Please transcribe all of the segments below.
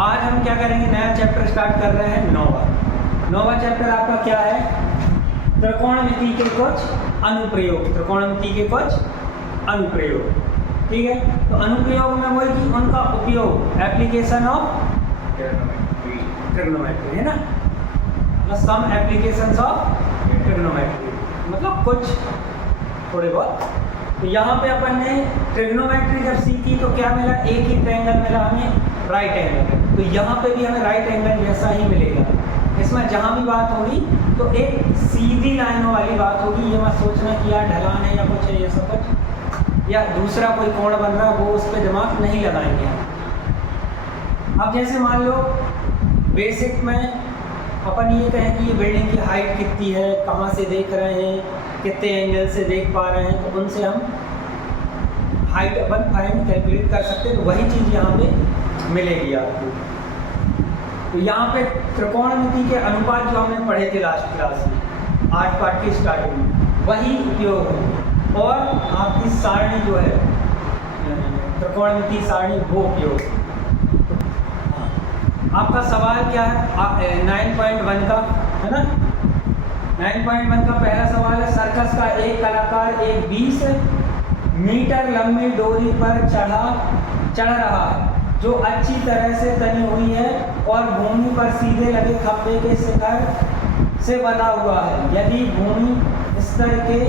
आज हम क्या करेंगे, नया चैप्टर स्टार्ट कर रहे हैं, नौवा चैप्टर आपका क्या है, त्रिकोणमिति के कुछ अनुप्रयोग। त्रिकोणमिति के कुछ अनुप्रयोग, ठीक है। तो अनुप्रयोग में वही कि उनका उपयोग, एप्लीकेशन ऑफ ट्रिग्नोमेट्री है ना, मतलब सम एप्लीकेशंस ऑफ ट्रिग्नोमेट्री, मतलब कुछ थोड़े बहुत। तो यहाँ पे अपन ने ट्रिग्नोमेट्री जब सीखी तो क्या मिला, एक ही ट्रायंगल मिला हमें, राइट एंगल। तो यहाँ पे भी हमें राइट एंगल जैसा ही मिलेगा। इसमें जहाँ भी बात होगी तो एक सीधी लाइनों वाली बात होगी, ये मत सोचना कि यार ढलान है या कुछ है, ये सब कुछ या दूसरा कोई कोण बन रहा है, वो उस पर दिमाग नहीं लगाएंगे हम। अब जैसे मान लो बेसिक में अपन ये कहें कि ये बिल्डिंग की हाइट कितनी है, कहाँ से देख रहे हैं, कितने एंगल से देख पा रहे हैं, तो उनसे हम हाइट अपन फाइंड कैलकुलेट कर सकते हैं। तो वही चीज़ यहाँ पे मिलेगी आपको। तो यहाँ पे त्रिकोणमिति के अनुपात जो हमने पढ़े थे लास्ट क्लास में, 8 पार्ट की स्टार्टिंग में, वही उपयोग है। और आपकी सारणी जो है त्रिकोणमिति सारणी, वो उपयोग। आपका सवाल क्या है 9.1 का, है ना। 9.1 का पहला सवाल है, सर्कस का एक कलाकार एक 20 मीटर लंबी डोरी पर चढ़ रहा है, जो अच्छी तरह से तनी हुई है और भूमि पर सीधे लगे खंभे के शिखर से बंधा हुआ है। यदि भूमि स्तर के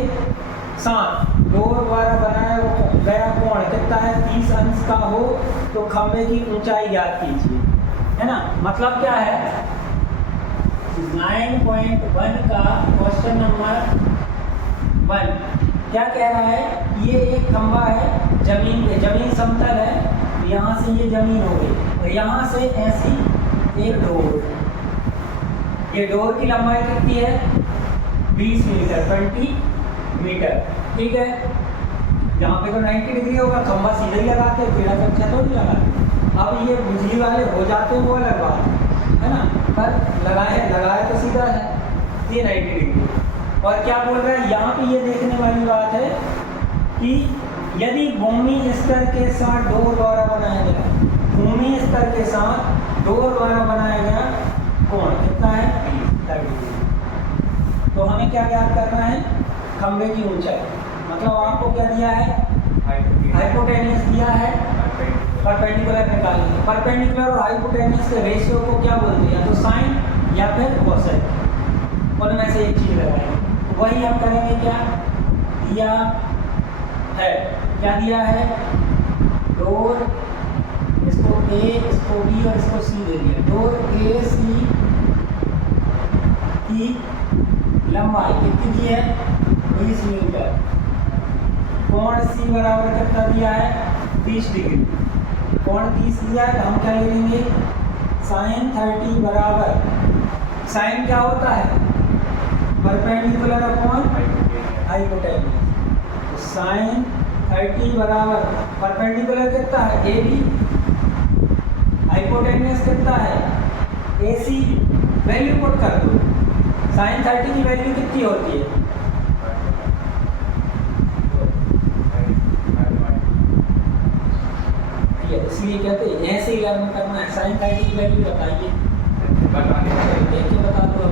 साथ डोर द्वारा बनाया गया कोण कितना है, 30 अंश का हो तो खंभे की ऊंचाई ज्ञात कीजिए, है ना। मतलब क्या है, 9.1 का क्वेश्चन नंबर 1 क्या कह रहा है, ये एक खंभा है जमीन पे, जमीन समतल है, यहाँ से ये जमीन हो गई और यहाँ से ऐसी एक डोर, ये डोर की लंबाई कितनी है 20 मीटर, 20 मीटर, ठीक है। यहाँ पे तो 90 डिग्री होगा, खंभा सीधे ही लगाते हैं, पेड़ा तो अच्छा तो नहीं लगाते। अब ये बिजली वाले हो जाते हैं वो अलग बात है ना, पर लगाए तो सीधा है, ये 90 डिग्री। और क्या बोल रहा है यहाँ पे, ये देखने वाली बात है कि यदि भूमि स्तर के साथ डोर द्वारा बनाया गया, भूमि स्तर के साथ डोर द्वारा बनाया गया कोण कितना है 30 डिग्री। तो हमें क्या ज्ञात करना है, खंभे की ऊंचाई। मतलब आपको क्या दिया है, हाइपोटेनियस दिया है, परपेंडिकुलर निकालिए। परपेंडिकुलर और हाइपोटेनियस के रेशियो को क्या बोलते हैं, तो साइन या फिर कोसेक, उनमें से एक चीज़ लगाएंगे। वही हम करेंगे, क्या दिया है, क्या दिया है, डोर, इसको ए, इसको बी और इसको सी दे दिया। डोर ए सी की लंबाई कितनी दी है 20 मीटर, कोण सी बराबर कितना दिया है 30 डिग्री, कोण 30 दिया है, तो हम क्या ले लेंगे साइन 30 बराबर, साइन क्या होता है परपेंडिकुलर अपॉन हाइपोटेन्यूज। साइन 30 बराबर परपेंडिकुलर कितना है ए बी, हाइपोटेन्यूज कितना है ए सी। वैल्यू पुट कर दो, साइन 30 की वैल्यू कितनी होती है, इसलिए कहते हैं ऐसे ही लर्न करना है। साइन 30 की वैल्यू बताइए, देख के बता दो,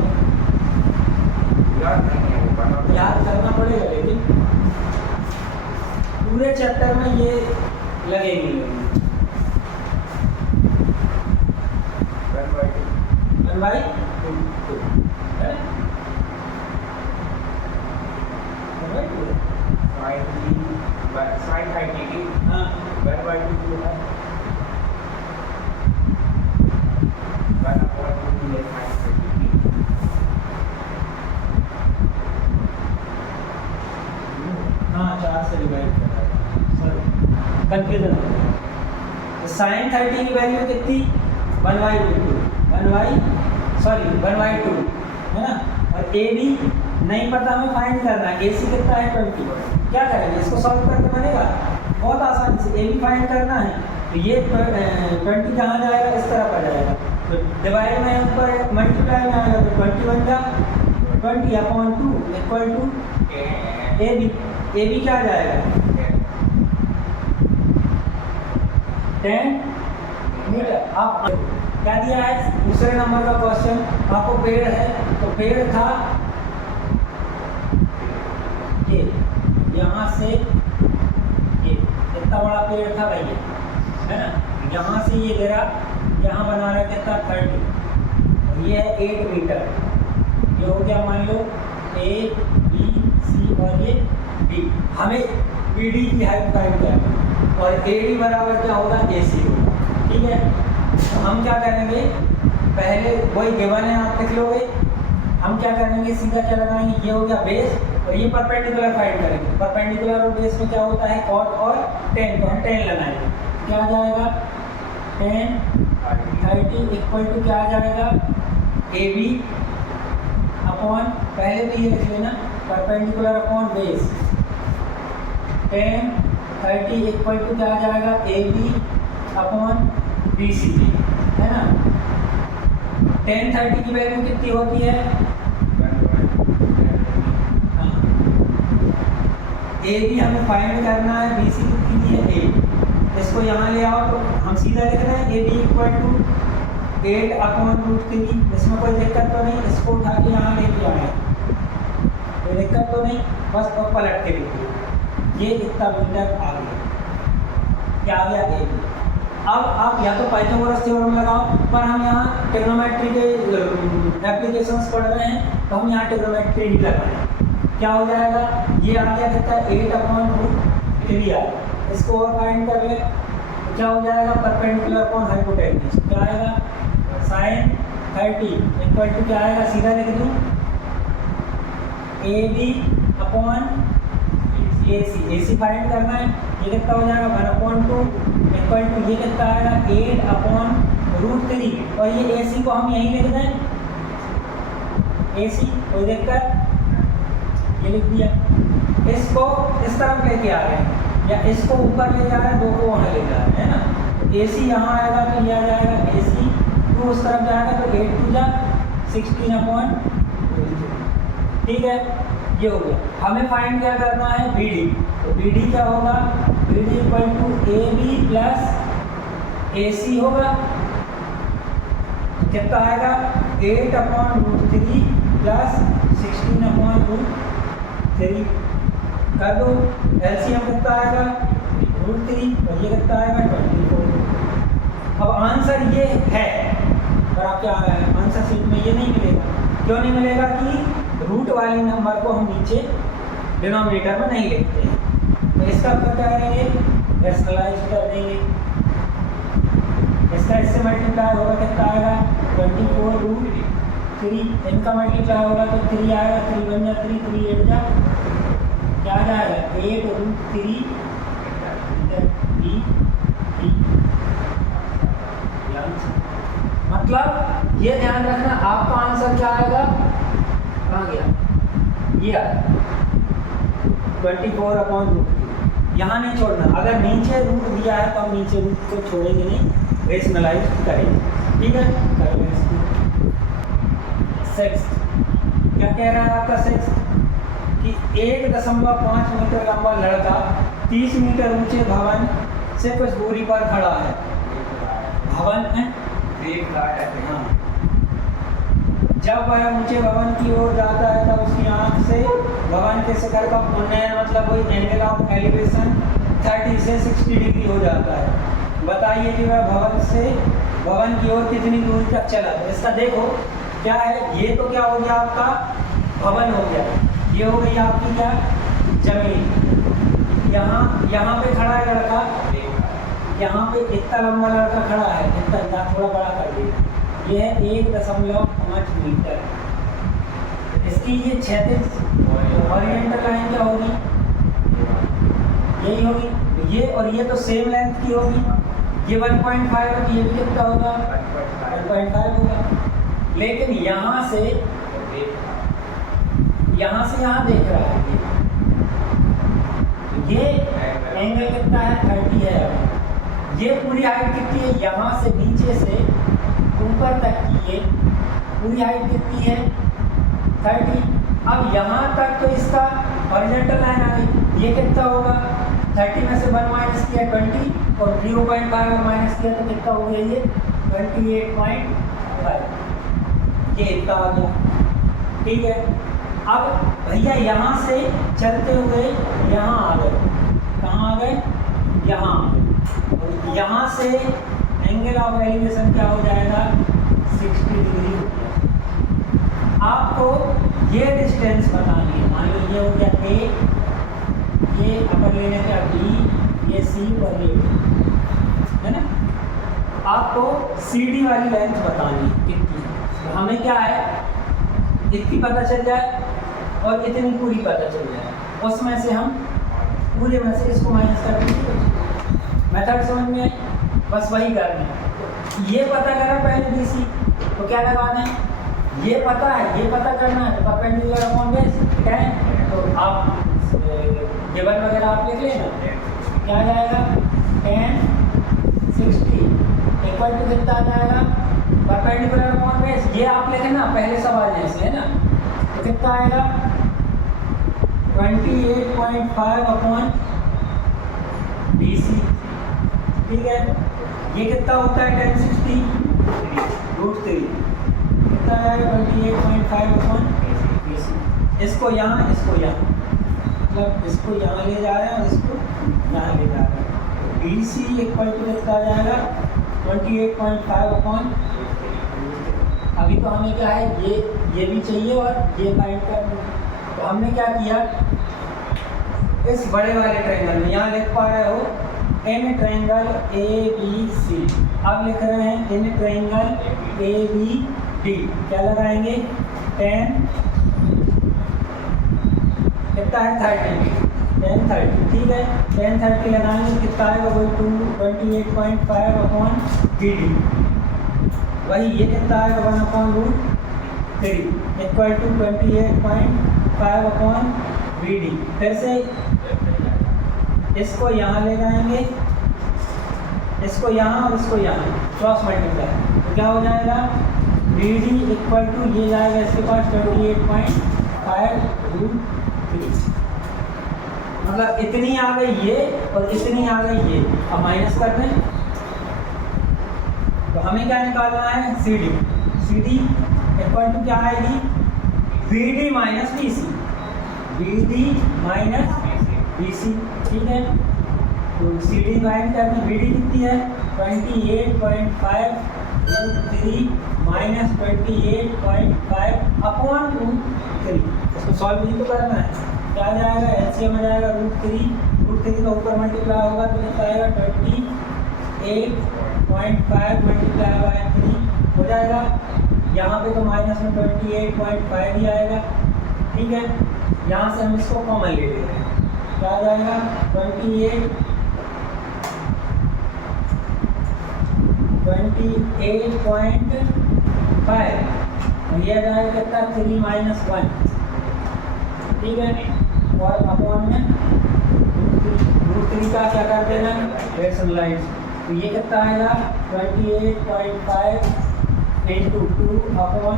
याद करना पड़ेगा, लेकिन पूरे चैप्टर में ये लगेगी। 4 से डिवाइड कर रहा है, सॉरी कंफ्यूजन हो गया। तो साइन 30 की वैल्यू कितनी 1/2 है ना। और ए बी नहीं पता, हमें फाइंड करना है, ए सी कितना है 20। क्या करेंगे, इसको सॉल्व करके बनेगा बहुत आसानी से। ए बी फाइंड करना है, तो ये 20 कहाँ जाएगा, इस तरफ आ जाएगा, तो डिवाइड में ऊपर मल्टीप्लाई में आएगा, तो 21 का 20/2 equal to A B. A B क्या जाएगा 10 मीटर। आप क्या दिया है दूसरे नंबर का क्वेश्चन, आपको पेड़ है तो पेड़ था ये, यहाँ से ये इतना बड़ा पेड़ था भाई है ना, यहाँ से ये गिरा, यहाँ बना रहा कितना 30, ये है 8 मीटर, ये हो गया मान लो A B C और ये D। हमें BD की हाइट फाइंड करनी और AD बराबर क्या होगा AC होगा, ठीक है। तो हम क्या करेंगे, पहले वही गिवन है आप लिख लोगे, हम क्या करेंगे सीधा क्या लगाएंगे, ये हो गया बेस और ये परपेंडिकुलर फाइंड करेंगे। परपेंडिकुलर और बेस में क्या होता है कॉट और टेन, तो हम 10 लगाएंगे, क्या आ जाएगा 10 30 इक्वल टू क्या आ जाएगा AB अपॉन, पहले तो ये लिख लेना perpendicular upon base, 10 30 equal to क्या आ जाएगा AB अपॉन BC, है ना। 10 30 की वैल्यू कितनी होती है, AB हमें फाइंड करना है, BC कितनी है 8, इसको यहाँ ले आओ तो हम सीधा लिख रहे हैं AB इक्वल टू 8 अपॉन √3, इसमें कोई दिक्कत तो नहीं, इसको उठा के यहाँ लेके आए, कोई दिक्कत तो नहीं, बस पलट के लिखिए, ये इतना मीटर आ गया, क्या आ गया AB। अब आप या तो पाइथागोरस थ्योरम लगाओ, पर हम यहाँ ट्रिग्नोमेट्री के एप्लीकेशंस पढ़ रहे हैं तो हम यहाँ ट्रिग्नोमेट्री ही लगाएं, क्या हो जाएगा ये आ गया कितना 8 अपॉन √3 आ, इसको और फाइंड कर ले तो क्या हो जाएगा परपेंडिकुलर अपॉन हाइपोटेन्यूज, क्या आएगा sin 30 इक्वल टू क्या आएगा, सीधा लिख दूँ AB अपॉन AC फाइंड करना है, ये कितना हो जाएगा 1/2 इक्वल टू ये कितना आएगा 8 अपॉन √3 और ये AC को हम यहीं लिख दें, AC कोई दिक्कत, ये लिख दिया। इसको इस तरफ लेके आ रहे हैं या इसको ऊपर ले जा रहे हैं, दो को वहाँ ले जा रहे हैं, है ना। AC यहाँ आएगा तो ये आ जाएगा AC, टू उस तरफ जाएगा तो 8 2 जा 16 अपॉन, ठीक है, ये हो गया। हमें फाइंड क्या करना है BD, तो BD क्या होगा, BD equal to AB plus AC होगा, कितना आएगा 8 अपॉन √3 प्लस 16 अपॉन √3, कर दो LCM कितना आएगा √3 और ये कितना आएगा 24। अब आंसर ये है, पर आप क्या आंसर शीट में ये नहीं मिलेगा, क्यों नहीं मिलेगा कि रूट वाले नंबर को हम नीचे डिनोमिनेटर में नहीं लिखते हैं, तो इसका क्या करेंगे रैशनलाइज कर देंगे, इसका इससे मल्टीप्लाई होगा कितना आएगा 24√3, इनका मल्टीप्लाई होगा तो 3 आएगा, 3 बन जा 3 3 8 जा क्या आ जाएगा 8√3 मतलब ये ध्यान रखना आपका आंसर क्या आएगा, कहाँ गया ये 24 अपॉन √3, यहाँ नहीं छोड़ना, अगर नीचे रूट दिया है तो हम नीचे रूट को छोड़ेंगे नहीं, रेशनलाइज करेंगे, ठीक है। कर लें इसको। सिक्स्थ क्या कह रहा है आपका सिक्स्थ कि 1.5 मीटर लंबा लड़का 30 मीटर ऊंचे भवन से कुछ दूरी पर खड़ा है, भवन है हाँ, जब वह ऊंचे भवन की ओर जाता है तब उसकी आंख से भवन के शिखर का उन्नयन मतलब वही एंगल ऑफ एलिवेशन 30 से 60 डिग्री हो जाता है। बताइए कि वह भवन की ओर कितनी दूरी तक चला। तो इसका देखो क्या है, ये तो क्या हो गया आपका भवन हो गया, ये हो गई आपकी क्या जमीन, यहाँ पे खड़ा है लड़का, यहाँ पे इतना लंबा लड़का खड़ा है, इतना थोड़ा बड़ा कर दिया, ये है 1.5 मीटर, इसकी ये क्षैतिज हॉरिजॉन्टल लाइन क्या होगी यही होगी, ये और ये तो सेम लेंथ की होगी, ये 1.5 है, ये भी कितना होगा 1.5 होगा, लेकिन यहाँ से यहाँ देख रहा है ये एंगल कितना है 30 है, ये पूरी हाइट कितनी है, यहाँ से नीचे से ऊपर तक की ये पूरी हाइट कितनी है 30। अब यहाँ तक तो इसका हॉरिजॉन्टल लाइन आ गई, ये कितना होगा 30 में से 1 माइनस किया 20 और 0.5 और माइनस किया तो कितना हो गया ये 28.5, ये इतना आ गया। ठीक है, अब भैया यहाँ से चलते हुए यहाँ आ गए, कहाँ आ गए, यहाँ आ गए, और यहाँ से एंगल ऑफ एलिवेशन क्या हो जाएगा 60 डिग्री हो गया। आपको ये डिस्टेंस बतानी है, मान लो ये हो गया ए, ये अपर लेने का बी, ये सी और ये डी, है ना। आपको सी डी वाली लेंथ बतानी है कितनी है, तो हमें क्या है इतनी पता चल जाए और इतनी पूरी पता चल जाए, उसमें से हम पूरे में से इसको माइनस कर देंगे। मेथड समझ में आई, बस वही करना है। ये पता करा पहले डी सी, तो क्या लगाना है, ये पता है, ये पता करना है, तो परपेंडिकुलर अपॉन बेस tan, तो आप गिवन वगैरह आप लिख लेना, क्या आ जाएगा tan 60 इक्वल टू कितना आ जाएगा परपेंडिकुलर अपॉन बेस, ये आप लिखना पहले सवाल जैसे, है ना। तो कितना आएगा 28.5 अपॉन BC। ठीक है, ये कितना होता है tan 60 √3, कितना आएगा 28.5 अपॉन BC। इसको यहाँ मतलब इसको यहाँ ले जा रहे हैं और इसको यहाँ ले जा रहे हैं, BC इक्वल टू कितना आ जाएगा 28.5 अपॉन, अभी तो हमें क्या है ये भी चाहिए और ये फाइंड करना। तो हमने क्या किया, इस बड़े वाले ट्रायंगल में यहाँ लिख पा रहे हो इन ट्रायंगल ABC, अब लिख रहे हैं इन ट्रायंगल ABD, क्या लगाएंगे tan कितना है 30, tan 30, ठीक है, tan 30 लगाएंगे कितना आएगा वही 28.5 अपॉन BD, वही ये कितना आएगा 1 upon √3 equal to 28.5 upon BD। फिर से इसको यहाँ ले जाएंगे, इसको यहाँ और इसको यहाँ क्रॉस मल्टीप्लाई, तो क्या हो जाएगा BD इक्वल टू ये जाएगा इसके पास 28.5 √3, मतलब इतनी आ गई ये और इतनी आ गई ये, अब माइनस कर दें तो हमें क्या निकालना है CD इक्वल टू क्या आएगी BD माइनस BC, ठीक है। तो CD फाइंड करनी, BD कितनी है 28.5 √3 माइनस 28.5 अपॉन √3, इसको सॉल्व भी तो करना है, क्या आ जाएगा एलसीएम आ जाएगा √3 का ऊपर मल्टीप्लाई होगा तो कितना आएगा 28.5 मल्टीप्लाई बाय 3 हो जाएगा, यहाँ पे तो माइनस में 28.5 ही आएगा। ठीक है, यहाँ से हम इसको कॉमन ले लेते हैं, क्या आ जाएगा 28.5 और ये आ जाएगा कितना 3 माइनस 1, ठीक है, और अपॉन में √3 का क्या कर देना रेशनलाइज, तो ये कितना आएगा 28.5 इंटू 2 अपॉन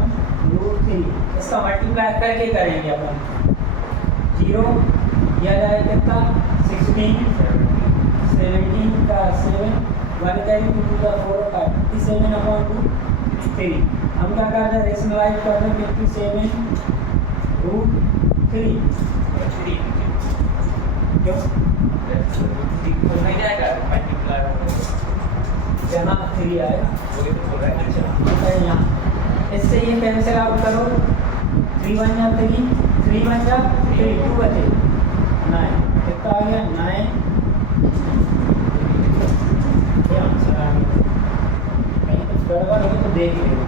√3, इसका मल्टीप्लाई करके करेंगे अपन 0, यह जाएगा कितना 16 17 का 7 1 करेंगे 2 का 4 का 57 अपॉन 2 3, हम क्या कर रहे हैं रेशनलाइज कर रहे हैं 57 √3 क्यों नहीं जाएगा मल्टीप्लाई जहाँ 3 आएगा वही तो बोल रहा है। अच्छा यहाँ इससे ये कैंसिल आउट करो 3 1 जा 3 3 1 जा 3 2 बचे 9, कितना आ गया 9, ये आंसर आ गया। कहीं कुछ गड़बड़ होगी तो देख लेना,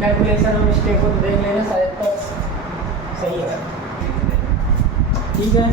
कैलकुलेशन में मिस्टेक हो तो देख लेना, शायद तक सही है। ठीक है।